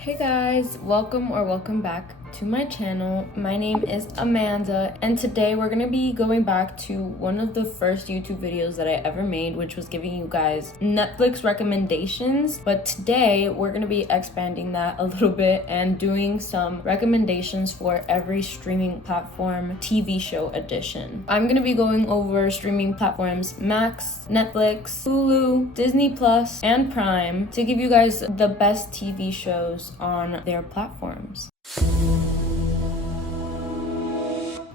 Hey guys, welcome back to my channel. My name is Amanda, and today we're gonna be going back to one of the first YouTube videos that I ever made, which was giving you guys Netflix recommendations. But today we're gonna be expanding that a little bit and doing some recommendations for every streaming platform TV show edition. I'm gonna be going over streaming platforms Max, Netflix, Hulu, Disney Plus, and Prime to give you guys the best TV shows on their platforms.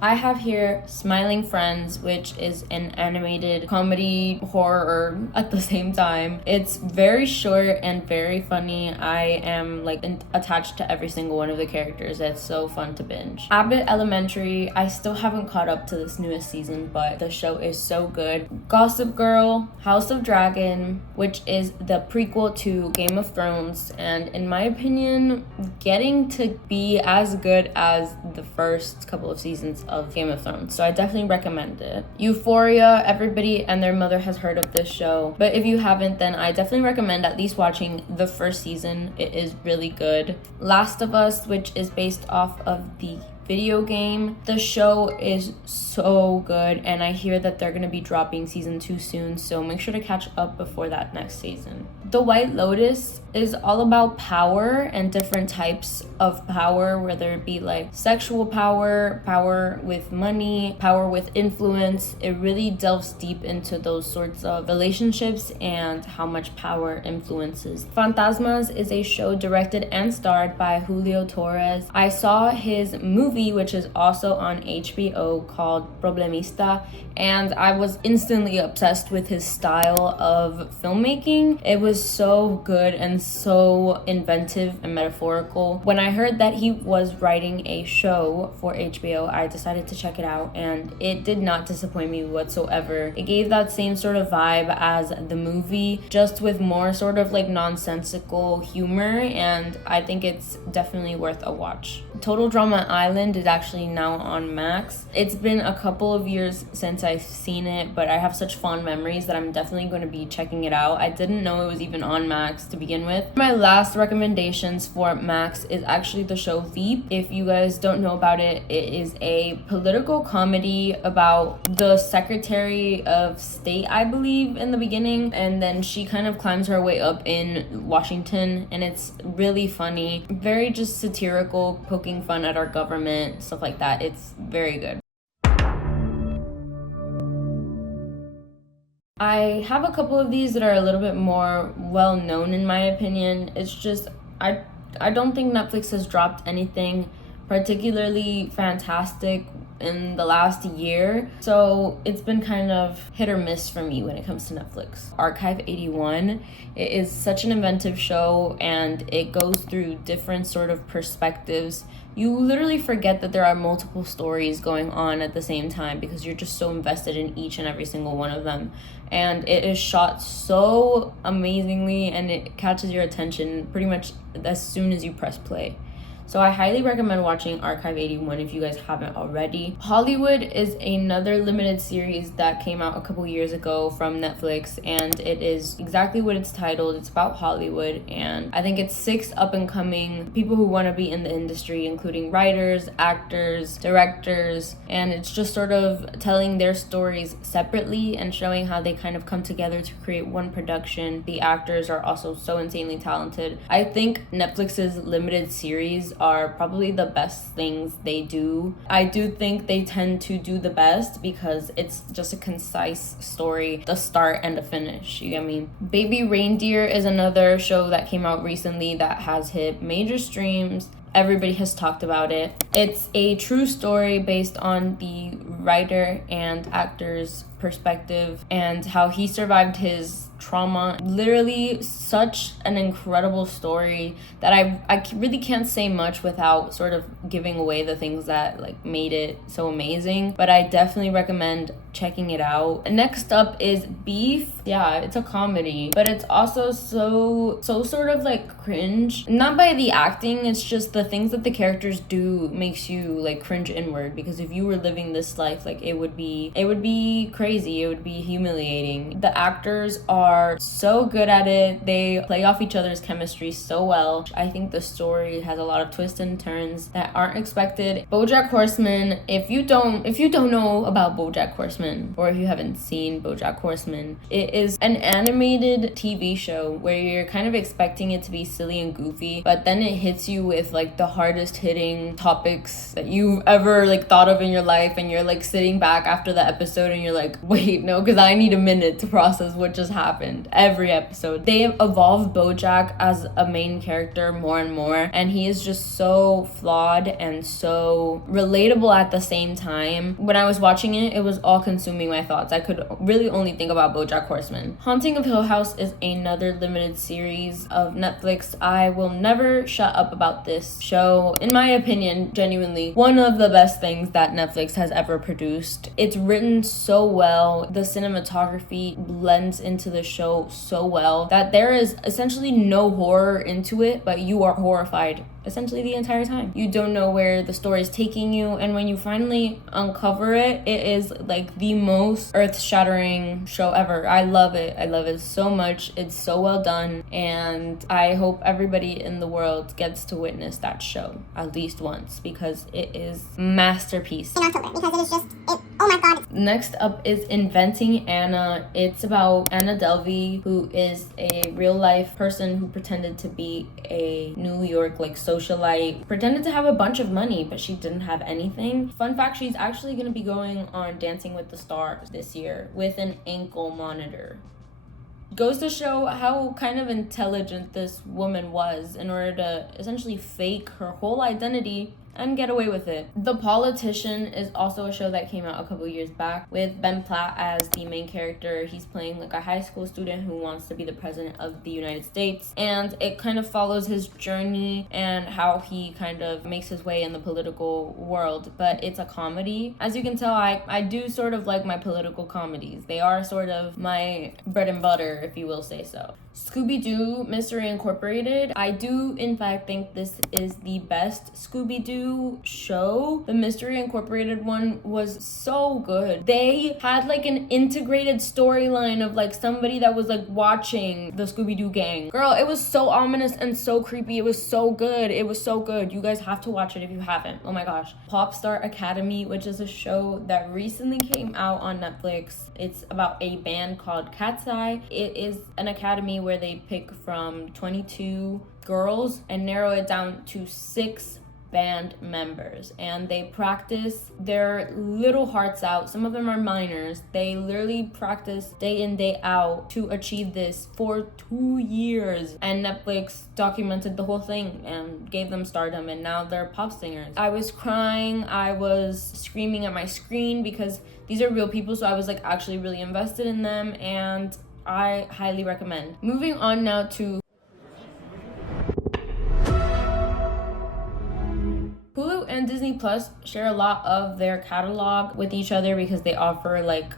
I have here Smiling Friends, which is an animated comedy horror at the same time. It's very short and very funny. I am attached to every single one of the characters. It's so fun to binge. Abbott Elementary, I still haven't caught up to this newest season, but the show is so good. Gossip Girl, House of Dragon, which is the prequel to Game of Thrones, and in my opinion, getting to be as good as the first couple of seasons of Game of Thrones, so I definitely recommend it. Euphoria, everybody and their mother has heard of this show, but if you haven't, then I definitely recommend at least watching the first season. It is really good. Last of Us, which is based off of the video game. The show is so good, and I hear that they're gonna be dropping season 2 soon, so make sure to catch up before that next season. The White Lotus is all about power and different types of power, whether it be like sexual power, power with money, power with influence. It really delves deep into those sorts of relationships and how much power influences. Fantasmas is a show directed and starred by Julio Torres. I saw his movie, which is also on HBO, called Problemista, and I was instantly obsessed with his style of filmmaking. It was so good and so inventive and metaphorical. When I heard that he was writing a show for HBO, I decided to check it out, and it did not disappoint me whatsoever. It gave that same sort of vibe as the movie, just with more sort of like nonsensical humor, and I think it's definitely worth a watch. Total Drama Island is actually now on Max. It's been a couple of years since I've seen it, but I have such fond memories that I'm definitely going to be checking it out. I didn't know it was even on Max to begin with. My last recommendations for Max is actually the show Veep. If you guys don't know about it, it is a political comedy about the Secretary of State, I believe, in the beginning, and then she kind of climbs her way up in Washington, and it's really funny, very just satirical, poking fun at our government, stuff like that. It's very good. I have a couple of these that are a little bit more well known in my opinion. It's just I don't think Netflix has dropped anything particularly fantastic in the last year, so it's been kind of hit or miss for me when it comes to Netflix. Archive 81, it is such an inventive show, and it goes through different sort of perspectives. You literally forget that there are multiple stories going on at the same time because you're just so invested in each and every single one of them, and it is shot so amazingly, and it catches your attention pretty much as soon as you press play. So I highly recommend watching Archive 81 if you guys haven't already. Hollywood is another limited series that came out a couple years ago from Netflix, and it is exactly what it's titled. It's about Hollywood, and I think it's 6 up-and-coming people who want to be in the industry, including writers, actors, directors, and it's just sort of telling their stories separately and showing how they kind of come together to create one production. The actors are also so insanely talented. I think Netflix's limited series are probably the best things they do. I do think they tend to do the best because it's just a concise story, the start and the finish, you get me? Baby Reindeer is another show that came out recently that has hit major streams. Everybody has talked about it. It's a true story based on the writer and actor's perspective and how he survived his trauma. Literally such an incredible story that I really can't say much without sort of giving away the things that like made it so amazing, but I definitely recommend checking it out. Next up is Beef. Yeah, it's a comedy, but it's also so sort of like cringe. Not by the acting, it's just the things that the characters do makes you like cringe inward, because if you were living this life, like it would be crazy, it would be humiliating. The actors are are so good at it. They play off each other's chemistry so well. I think the story has a lot of twists and turns that aren't expected. BoJack Horseman, if you don't know about BoJack Horseman, or if you haven't seen BoJack Horseman, it is an animated TV show where you're kind of expecting it to be silly and goofy, but then it hits you with like the hardest hitting topics that you've ever like thought of in your life, and you're like sitting back after the episode and you're like, wait, no, because I need a minute to process what just happened. Every episode they evolve BoJack as a main character more and more, and he is just so flawed and so relatable at the same time. When I was watching it, it was all consuming my thoughts. I could really only think about BoJack Horseman. Haunting of Hill House is another limited series of Netflix. I will never shut up about this show. In my opinion, genuinely one of the best things that Netflix has ever produced. It's written so well. The cinematography blends into the show so well that there is essentially no horror into it, but you are horrified essentially the entire time. You don't know where the story is taking you, and when you finally uncover it, it is like the most earth-shattering show ever. I love it. I love it so much. It's so well done, and I hope everybody in the world gets to witness that show at least once, because it is masterpiece. In October, because it is just, oh my god. Next up is Inventing Anna. It's about Anna Delvey, who is a real life person who pretended to be a New York like socialite, pretended to have a bunch of money, but she didn't have anything. Fun fact, she's actually going to be going on Dancing with the Stars this year with an ankle monitor. Goes to show how kind of intelligent this woman was in order to essentially fake her whole identity and get away with it. The Politician is also a show that came out a couple years back with Ben Platt as the main character. He's playing like a high school student who wants to be the president of the United States, and it kind of follows his journey and how he kind of makes his way in the political world. But it's a comedy. As you can tell, I do sort of like my political comedies. They are sort of my bread and butter, if you will say so. Scooby-Doo Mystery Incorporated. I do in fact think this is the best Scooby-Doo show. The Mystery Incorporated one was so good. They had like an integrated storyline of like somebody that was like watching the Scooby-Doo gang. Girl, it was so ominous and so creepy. It was so good. It was so good. You guys have to watch it if you haven't. Oh my gosh. Popstar Academy, which is a show that recently came out on Netflix. It's about a band called Cat's Eye. It is an academy where they pick from 22 girls and narrow it down to 6 band members, and they practice their little hearts out. Some of them are minors. They literally practice day in, day out to achieve this for 2 years, and Netflix documented the whole thing and gave them stardom, and now they're pop singers. I was crying. I was screaming at my screen because these are real people, so I was like actually really invested in them, and I highly recommend. Moving on now to Hulu and Disney Plus share a lot of their catalog with each other because they offer like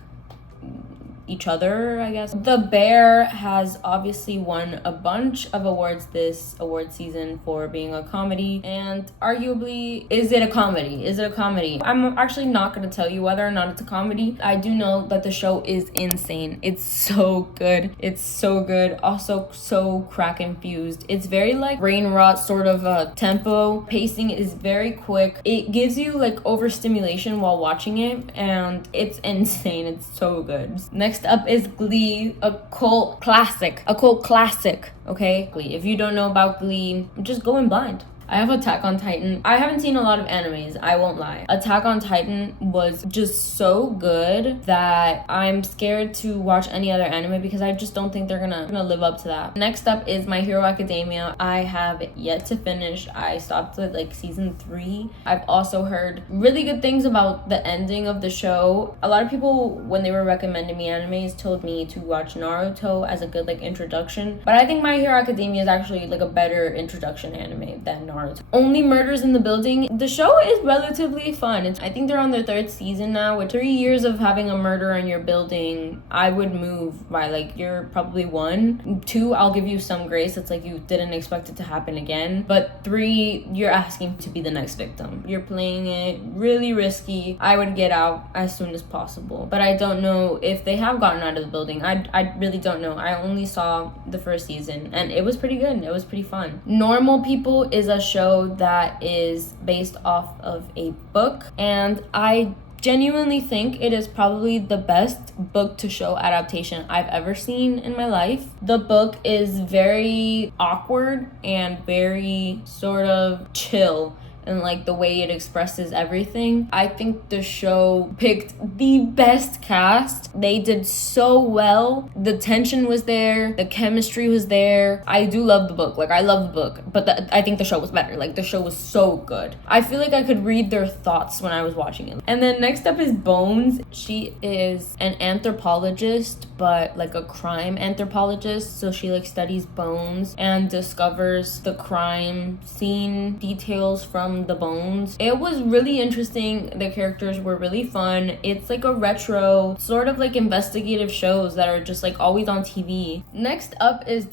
each other, I guess. The Bear has obviously won a bunch of awards this award season for being a comedy, and arguably, is it a comedy? Is it a comedy? I'm actually not going to tell you whether or not it's a comedy. I do know that the show is insane. It's so good. It's so good. Also so crack infused. It's very like brain rot sort of a tempo. Pacing is very quick. It gives you like overstimulation while watching it, and it's insane. It's so good. Next up is Glee, a cult classic. Okay? Glee. If you don't know about Glee, just go in blind. I have Attack on Titan. I haven't seen a lot of animes, I won't lie. Attack on Titan was just so good that I'm scared to watch any other anime because I just don't think they're gonna live up to that. Next up is My Hero Academia. I have yet to finish. I stopped at like season 3. I've also heard really good things about the ending of the show. A lot of people, when they were recommending me animes, told me to watch Naruto as a good like introduction. But I think My Hero Academia is actually like a better introduction anime than Naruto. heart attack. Only murders in the building. The show is relatively fun. I think they're on their 3rd season now. With 3 years of having a murder in your building, I would move by like year probably 1. 2, I'll give you some grace. It's like you didn't expect it to happen again. But 3, you're asking to be the next victim. You're playing it really risky. I would get out as soon as possible. But I don't know if they have gotten out of the building. I really don't know. I only saw the 1st season and it was pretty good. It was pretty fun. Normal People is a show that is based off of a book, and I genuinely think it is probably the best book to show adaptation I've ever seen in my life. The book is very awkward and very sort of chill and like the way it expresses everything. I think the show picked the best cast. They did so well. The tension was there. The chemistry was there. I do love the book. Like, I love the book. But I think the show was better. Like, the show was so good. I feel like I could read their thoughts when I was watching it. And then next up is Bones. She is an anthropologist, but like a crime anthropologist. So she like studies bones and discovers the crime scene details from the bones. It was really interesting. The characters were really fun. It's like a retro sort of like investigative shows that are just like always on TV. Next up is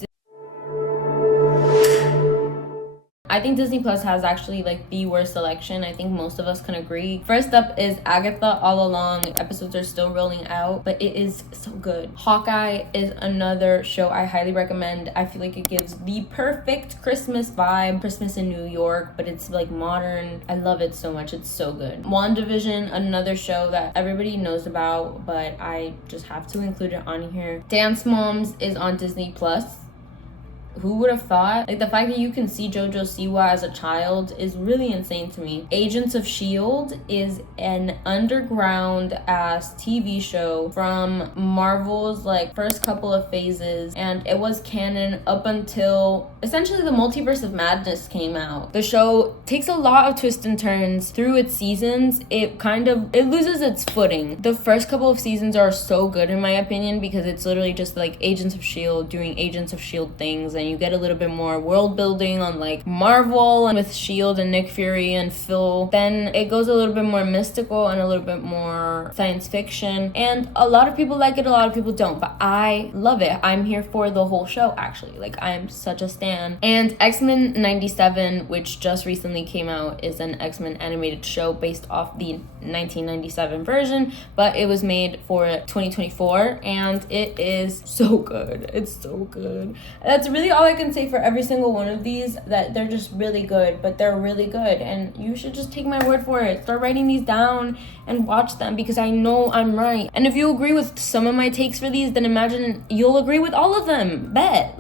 I think Disney Plus has actually like the worst selection. I think most of us can agree. First up is Agatha All Along. Episodes are still rolling out, but it is so good. Hawkeye is another show I highly recommend. I feel like it gives the perfect Christmas vibe. Christmas in New York, but it's like modern. I love it so much. It's so good. WandaVision, another show that everybody knows about, but I just have to include it on here. Dance Moms is on Disney Plus. Who would have thought? Like, the fact that you can see Jojo Siwa as a child is really insane to me. Agents of S.H.I.E.L.D. is an underground ass TV show from Marvel's like first couple of phases, and it was canon up until essentially the Multiverse of Madness came out. The show takes a lot of twists and turns through its seasons. It loses its footing. The first couple of seasons are so good in my opinion because it's literally just like Agents of S.H.I.E.L.D. doing Agents of S.H.I.E.L.D. things, and you get a little bit more world building on like Marvel and with S.H.I.E.L.D. and Nick Fury and Phil. Then it goes a little bit more mystical and a little bit more science fiction, and a lot of people like it, a lot of people don't, but I love it. I'm here for the whole show actually. Like, I'm such a stan. And X-Men 97, which just recently came out, is an X-Men animated show based off the 1997 version, but it was made for 2024 and it is so good. It's so good. That's really all I can say for every single one of these, that they're just really good, but they're really good and you should just take my word for it. Start writing these down and watch them because I know I'm right. And if you agree with some of my takes for these, then imagine you'll agree with all of them. Bet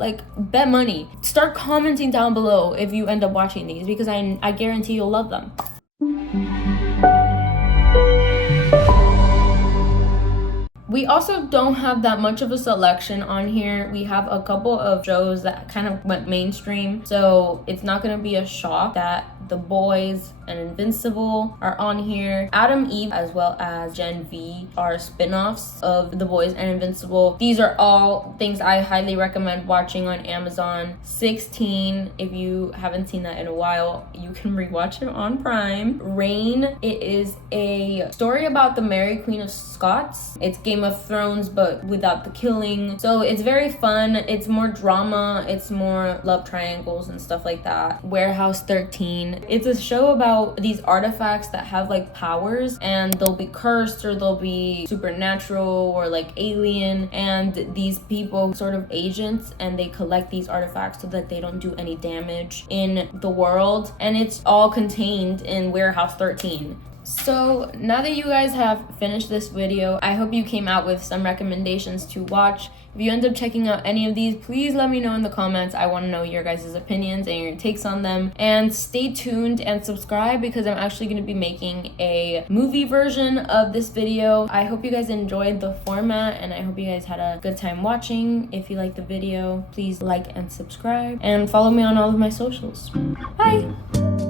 money. Start commenting down below if you end up watching these because I guarantee you'll love them. We also don't have that much of a selection on here. We have a couple of shows that kind of went mainstream, so it's not going to be a shock that The Boys and Invincible are on here. Adam Eve as well as Gen V are spin-offs of The Boys and Invincible. These are all things I highly recommend watching on Amazon. 16, if you haven't seen that in a while, you can rewatch it on Prime. Reign, it is a story about the Mary Queen of Scots. It's Game of Thrones but without the killing, so it's very fun. It's more drama, it's more love triangles and stuff like that. Warehouse 13, it's a show about these artifacts that have like powers, and they'll be cursed or they'll be supernatural or like alien, and these people sort of agents, and they collect these artifacts so that they don't do any damage in the world, and it's all contained in Warehouse 13. So now that you guys have finished this video, I hope you came out with some recommendations to watch. If you end up checking out any of these, please let me know in the comments. I want to know your guys' opinions and your takes on them. And stay tuned and subscribe because I'm actually going to be making a movie version of this video. I hope you guys enjoyed the format and I hope you guys had a good time watching. If you liked the video, please like and subscribe and follow me on all of my socials. Bye!